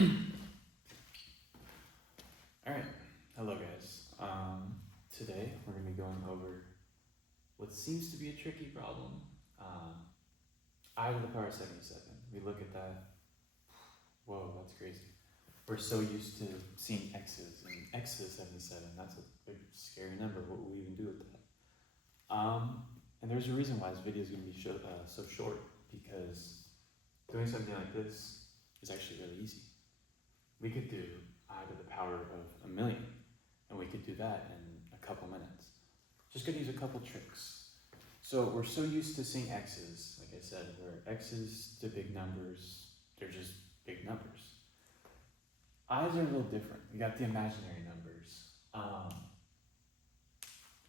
Alright, hello guys. Today we're going to be going over what seems to be a tricky problem. I to the power of 77. We look at that. Whoa, that's crazy. We're so used to seeing x's, and x to the 77. That's a big, scary number. What will we even do with that? And there's a reason why this video is going to be so short, because doing something like this is actually really easy. We could do I to the power of 1,000,000, and we could do that in a couple minutes. Just gonna use a couple tricks. So we're so used to seeing x's, like I said, where x's to big numbers, they're just big numbers. I's are a little different. We got the imaginary numbers.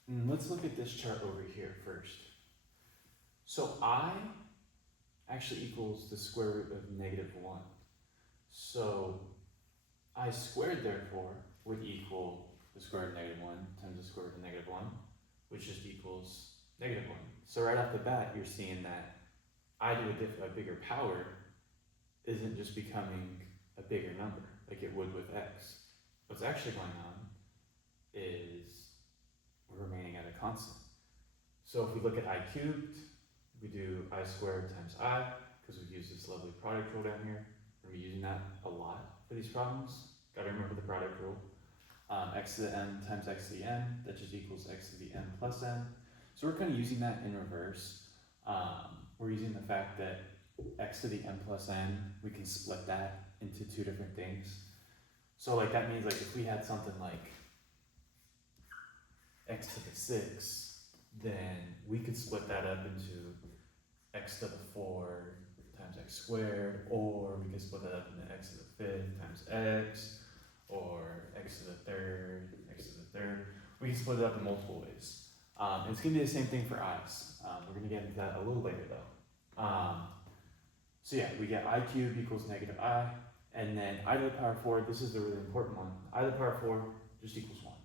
And let's look at this chart over here first. So I actually equals the square root of -1. So I squared, therefore, would equal the square root of -1 times the square root of -1, which just equals -1. So right off the bat, you're seeing that I to a bigger power isn't just becoming a bigger number like it would with x. What's actually going on is we're remaining at a constant. So if we look at I cubed, we do I squared times I, because we've used this lovely product rule down here. We're going to be using that a lot for these problems. Got to remember the product rule. X to the n times x to the n, that just equals x to the n plus n. So we're kind of using that in reverse. We're using the fact that x to the n plus n, we can split that into two different things. So like that means like if we had something like x to the 6, then we could split that up into x to the 4 times x squared, or we could split that up into x to the 5th times x, or x to the 3rd, x to the 3rd. We can split it up in multiple ways. It's going to be the same thing for i's. We're going to get into that a little later though. So yeah, we get I cubed equals -I, and then I to the power 4, this is the really important one. I to the power 4 just equals 1.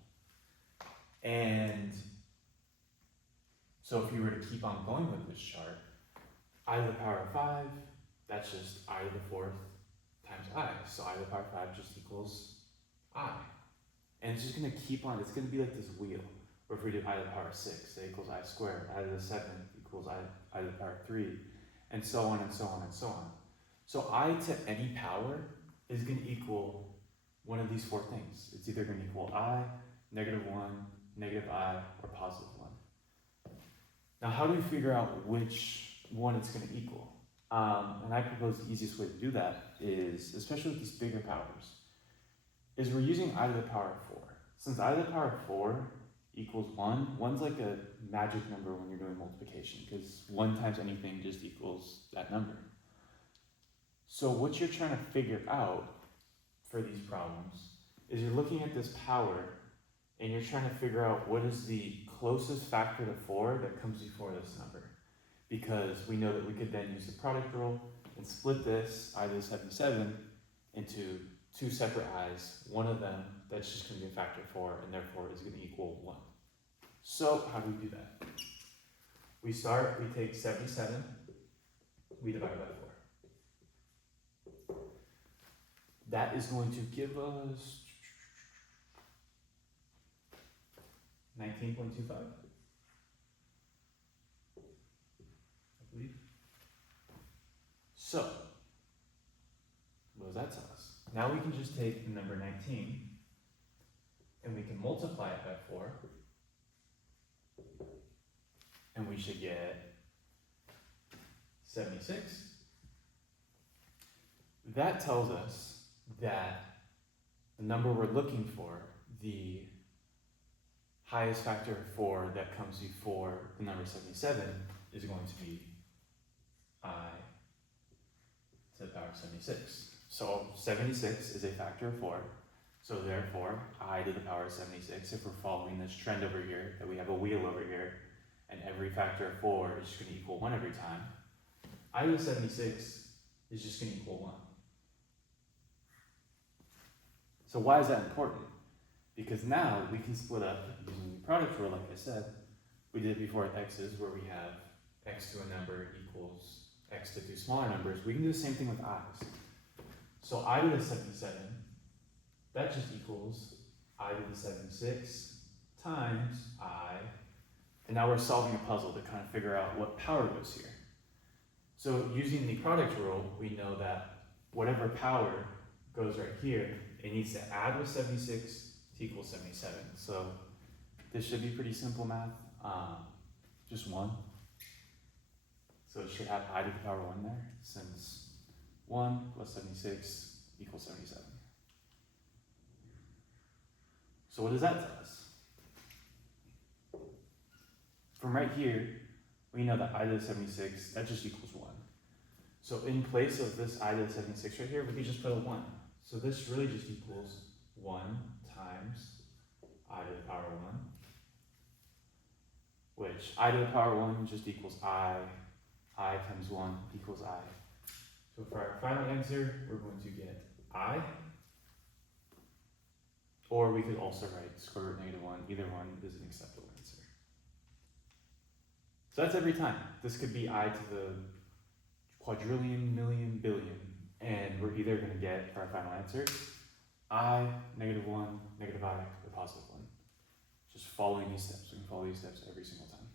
And so if you were to keep on going with this chart, I to the power of 5, that's just I to the 4th times I. So I to the power of 5 just equals I. And it's just going to keep on, it's going to be like this wheel. Or if we do I to the power of 6, that equals I squared. I to the 7th equals I to the power of 3. And so on and so on and so on. So I to any power is going to equal one of these four things. It's either going to equal I, -1, -I, or +1. Now how do we figure out which one it's going to equal? And I propose the easiest way to do that is, especially with these bigger powers, is we're using I to the power of 4. Since I to the power of 4 equals 1, 1's like a magic number when you're doing multiplication, because 1 times anything just equals that number. So what you're trying to figure out for these problems is you're looking at this power and you're trying to figure out what is the closest factor to 4 that comes before this number. Because we know that we could then use the product rule and split this, I to the 77, into two separate i's. One of them, that's just going to be a factor of 4, and therefore is going to equal 1. So how do we do that? We start, we take 77, we divide by 4. That is going to give us 19.25, I believe. So, what does that tell us? Now we can just take the number 19 and we can multiply it by 4, and we should get 76. That tells us that the number we're looking for, the highest factor of 4 that comes before the number 77, is going to be I to the power of 76. So 76 is a factor of 4. So therefore, I to the power of 76, if we're following this trend over here, that we have a wheel over here, and every factor of 4 is just going to equal 1 every time, I to the 76 is just going to equal 1. So why is that important? Because now we can split up using the product rule, like I said. We did it before with x's, where we have x to a number equals x to two smaller numbers. We can do the same thing with i's. So I to the 77, that just equals I to the 76 times I, and now we're solving a puzzle to kind of figure out what power goes here. So using the product rule, we know that whatever power goes right here, it needs to add with 76 to equal 77. So this should be pretty simple math, just 1. So it should have I to the power 1 there, since 1 plus 76 equals 77. So what does that tell us? From right here, we know that I to the 76, that just equals 1. So in place of this I to the 76 right here, we could just put a 1. So this really just equals 1 times I to the power 1, which I to the power 1 just equals I times 1 equals I. So for our final answer, we're going to get I, or we could also write square root -1. Either one is an acceptable answer. So that's every time. This could be I to the quadrillion, million, billion, and we're either going to get, for our final answer, I, -1, -I, or +1. Just following these steps. We can follow these steps every single time.